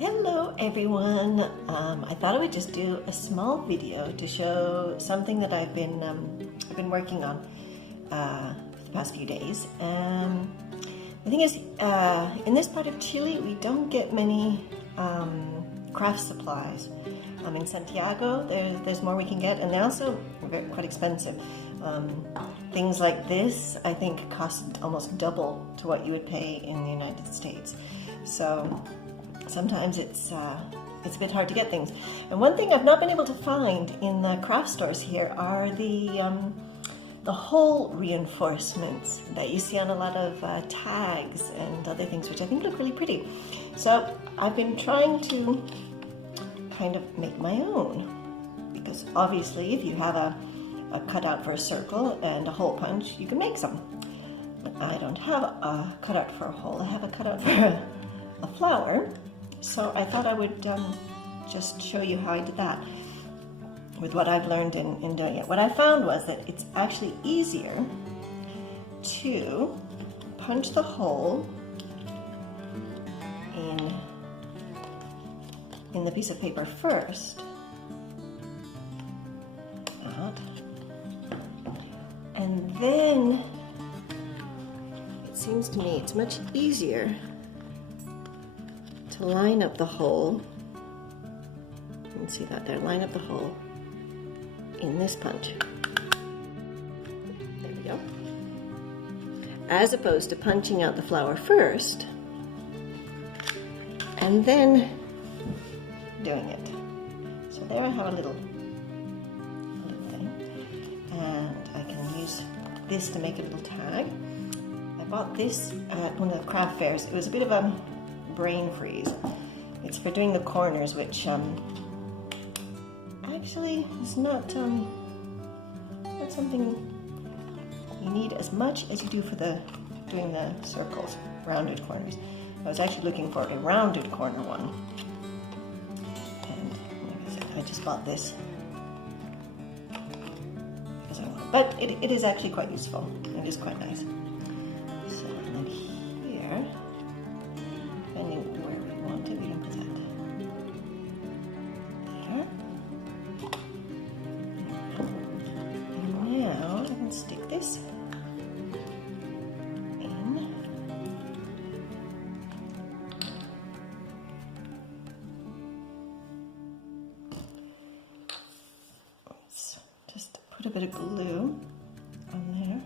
Hello everyone. I thought I would just do a small video to show something that I've been working on for the past few days. The thing is, in this part of Chile, we don't get many craft supplies. In Santiago, there's more we can get, and they're also quite expensive. Things like this, I think, cost almost double to what you would pay in the United States. So sometimes it's a bit hard to get things. And one thing I've not been able to find in the craft stores here are the hole reinforcements that you see on a lot of tags and other things, which I think look really pretty. So I've been trying to kind of make my own, because obviously if you have a cutout for a circle and a hole punch, you can make some. But I don't have a cutout for a hole, I have a cutout for a flower. So I thought I would just show you how I did that with what I've learned in doing it. What I found was that it's actually easier to punch the hole in the piece of paper first, and then it seems to me it's much easier to line up the hole. You can see that there, line up the hole in this punch. There we go. As opposed to punching out the flower first and then doing it. So there I have a little thing, and I can use this to make a little tag. I bought this at one of the craft fairs. It was a bit of a brain freeze. It's for doing the corners, which actually is not something you need as much as you do for doing the circles, rounded corners. I was actually looking for a rounded corner one, and like I said, I just bought this because I want it. But it is actually quite useful. It is quite nice. So then here, depending where we want it, we can put that there. And now I can stick this in. Let's just put a bit of glue on there.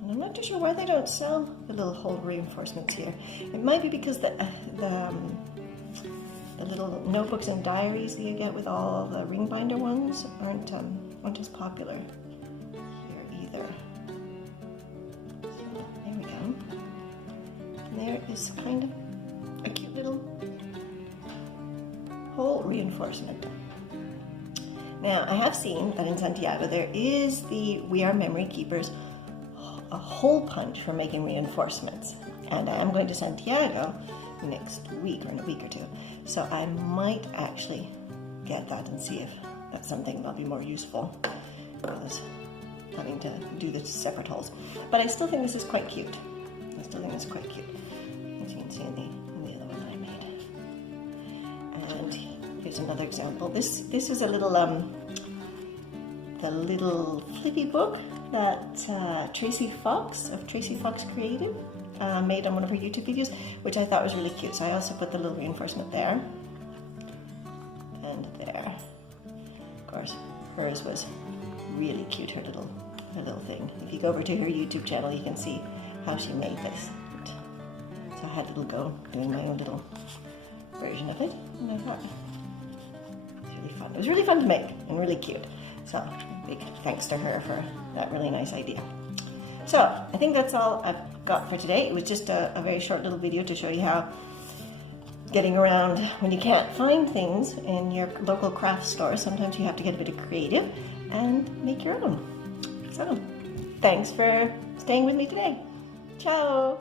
And I'm not too sure why they don't sell the little hole reinforcements here. It might be because the little notebooks and diaries that you get with all the ring binder ones aren't as popular here either. So there we go. And there is kind of a cute little hole reinforcement. Now, I have seen that in Santiago there is the We Are Memory Keepers a hole punch for making reinforcements, and I am going to Santiago next week, or in a week or two, so I might actually get that and see if that's something that'll be more useful, because having to do the separate holes. But I still think this is quite cute. I still think it's quite cute, as you can see in the other one that I made. And here's another example. This is a little the little flippy book that Tracie Fox of Tracie Fox Creative made on one of her YouTube videos, which I thought was really cute. So I also put the little reinforcement there and there. Of course, hers was really cute, her little thing. If you go over to her YouTube channel, you can see how she made this. So I had a little go doing my own little version of it, and I thought it was really fun. It was really fun to make and really cute. So big thanks to her for that really nice idea. So I think that's all I've got for today. It was just a very short little video to show you how getting around when you can't find things in your local craft store. Sometimes you have to get a bit of creative and make your own. So thanks for staying with me today. Ciao!